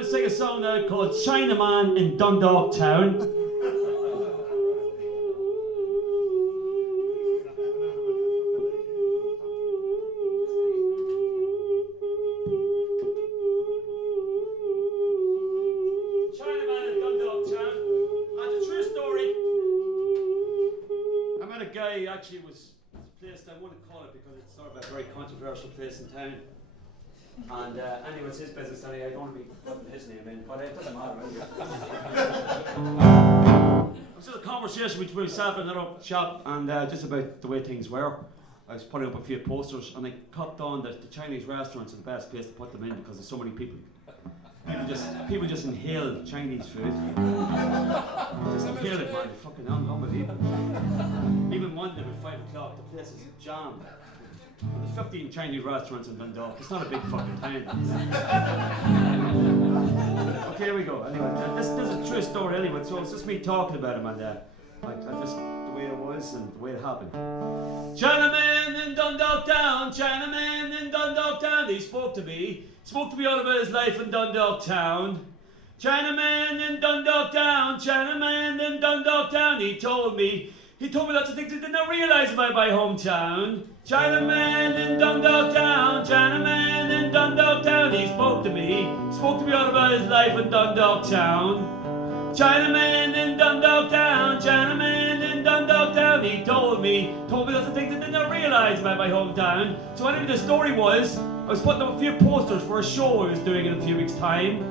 going to sing a song now called Chinaman in Dundalk Town. Chinaman in Dundalk Town. And a true story. I met a guy, actually was placed, I wouldn't call it because it's sort of a very controversial place in town. And anyway, it's his business anyway, I don't want to be putting his name in, but it doesn't matter anyway. It was just a conversation between myself and another chap, and just about the way things were. I was putting up a few posters, and I copped on that the Chinese restaurants are the best place to put them in because there's so many people. People just inhale Chinese food. Just inhale it, man. It's fucking unbelievable. Even Monday at 5 o'clock, the place is jammed. There's 15 Chinese restaurants in Dundalk. It's not a big fucking town. Okay, here we go. Anyway, this is a true story anyway, so it's just me talking about him, and I just the way it was and the way it happened. Chinaman in Dundalk Town, Chinaman in Dundalk Town. He spoke to me all about his life in Dundalk Town. Chinaman in Dundalk Town, Chinaman in Dundalk Town. He told me lots of things I did not realise about my hometown. Chinaman in Dundalk Town, Chinaman in Dundalk Town. He spoke to me all about his life in Dundalk Town. Chinaman in Dundalk Town, Chinaman in Dundalk Town. He told me lots of things I did not realise about my hometown. So anyway, the story was, I was putting up a few posters for a show I was doing in a few weeks' time.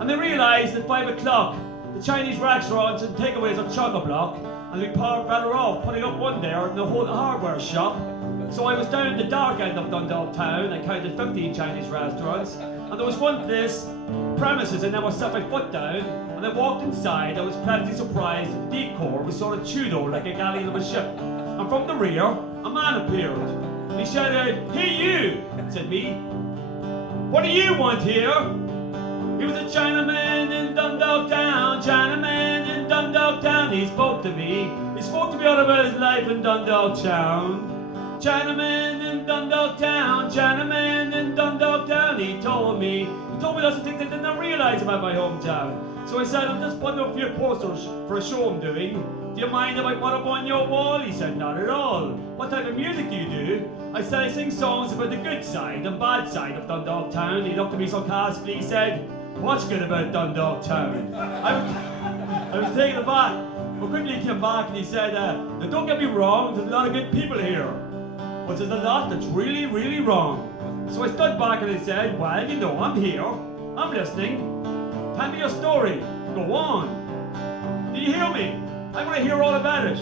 And I realised at 5 o'clock, the Chinese restaurants and takeaways on chock-a-block, and we better off putting up one there in the whole hardware shop. So I was down in the dark end of Dundalk Town. I counted 15 Chinese restaurants, and there was one place, premises, I never set my foot down. And I walked inside. I was pleasantly surprised that the decor was sort of Tudor, like a galley of a ship. And from the rear, a man appeared. And he shouted, "Hey you!" said me. "What do you want here?" He was a Chinaman in Dundalk Town, Chinaman in Dundalk Town. He spoke to me all about his life in Dundalk Town. Chinaman in Dundalk Town, Chinaman in Dundalk Town. He told me lots of things I did not realise about my hometown. So I said, "I'm just putting up a few posters for a show I'm doing. Do you mind if I put up on your wall?" He said, "Not at all. What type of music do you do?" I said, "I sing songs about the good side and bad side of Dundalk Town." He looked at me sarcastically. He said, "What's good about Dundalk Town?" I was taken aback, but quickly he came back and he said, "Now don't get me wrong, there's a lot of good people here, but there's a lot that's really, really wrong." So I stood back and I said, "Well, you know, I'm here, I'm listening. Tell me your story, go on. Do you hear me? I want to hear all about it."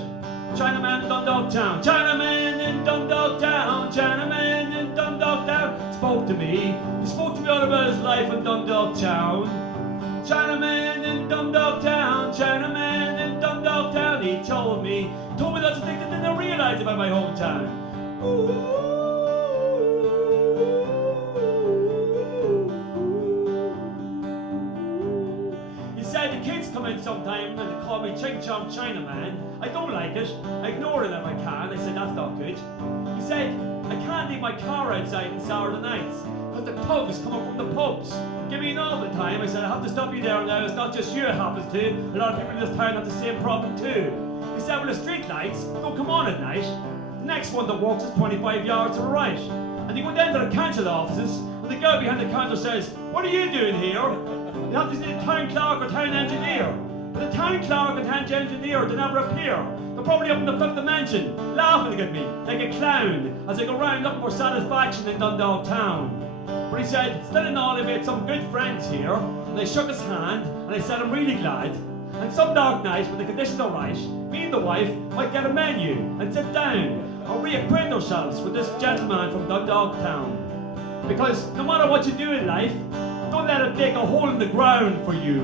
Chinaman in Dundalk Town, Chinaman in Dundalk Town, Chinaman in Dundalk Town. Spoke to me. He spoke to me all about his life in Dundalk Town. Chinaman in Dundalk Town, Chinaman in Dundalk Town. He told me lots of things I didn't realise about my hometown. Ooh. The kids come in sometime and they call me Ching Chong Chinaman. I don't like it. I ignore it if I can. I said, "That's not good." He said, "I can't leave my car outside on Saturday nights because the thugs come up from the pubs. Give me an awful time." I said, "I have to stop you there now. It's not just you it happens to. A lot of people in this town have the same problem too." He said, "Well, the street lights don't come on at night. The next one that walks is 25 yards to the right. And you go down to the council offices and the guy behind the counter says, 'What are you doing here?' You have to see the town clerk or town engineer. But the town clerk and town engineer, they never appear. They're probably up in the fifth dimension, laughing at me like a clown as I go round looking for satisfaction in Dundalk Town." But he said, "Still in all, I made some good friends here." And I shook his hand and I said, "I'm really glad. And some dark night, when the conditions are right, me and the wife might get a menu and sit down or reacquaint ourselves with this gentleman from Dundalk Town. Because no matter what you do in life, don't let it make a hole in the ground for you."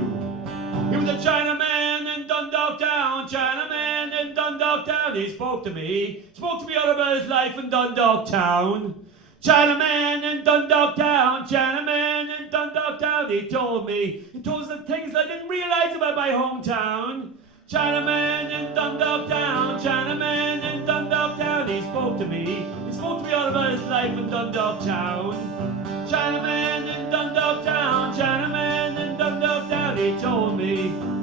He was a Chinaman in Dundalk Town, Chinaman in Dundalk Town. He spoke to me all about his life in Dundalk Town. Chinaman in Dundalk Town, Chinaman in Dundalk Town. He told us the things I didn't realise about my hometown. Chinaman in Dundalk Town, Chinaman in Dundalk Town. He spoke to me all about his life in Dundalk Town. Chinaman in Dundalk Town, Chinaman in Dundalk me, Joe and me.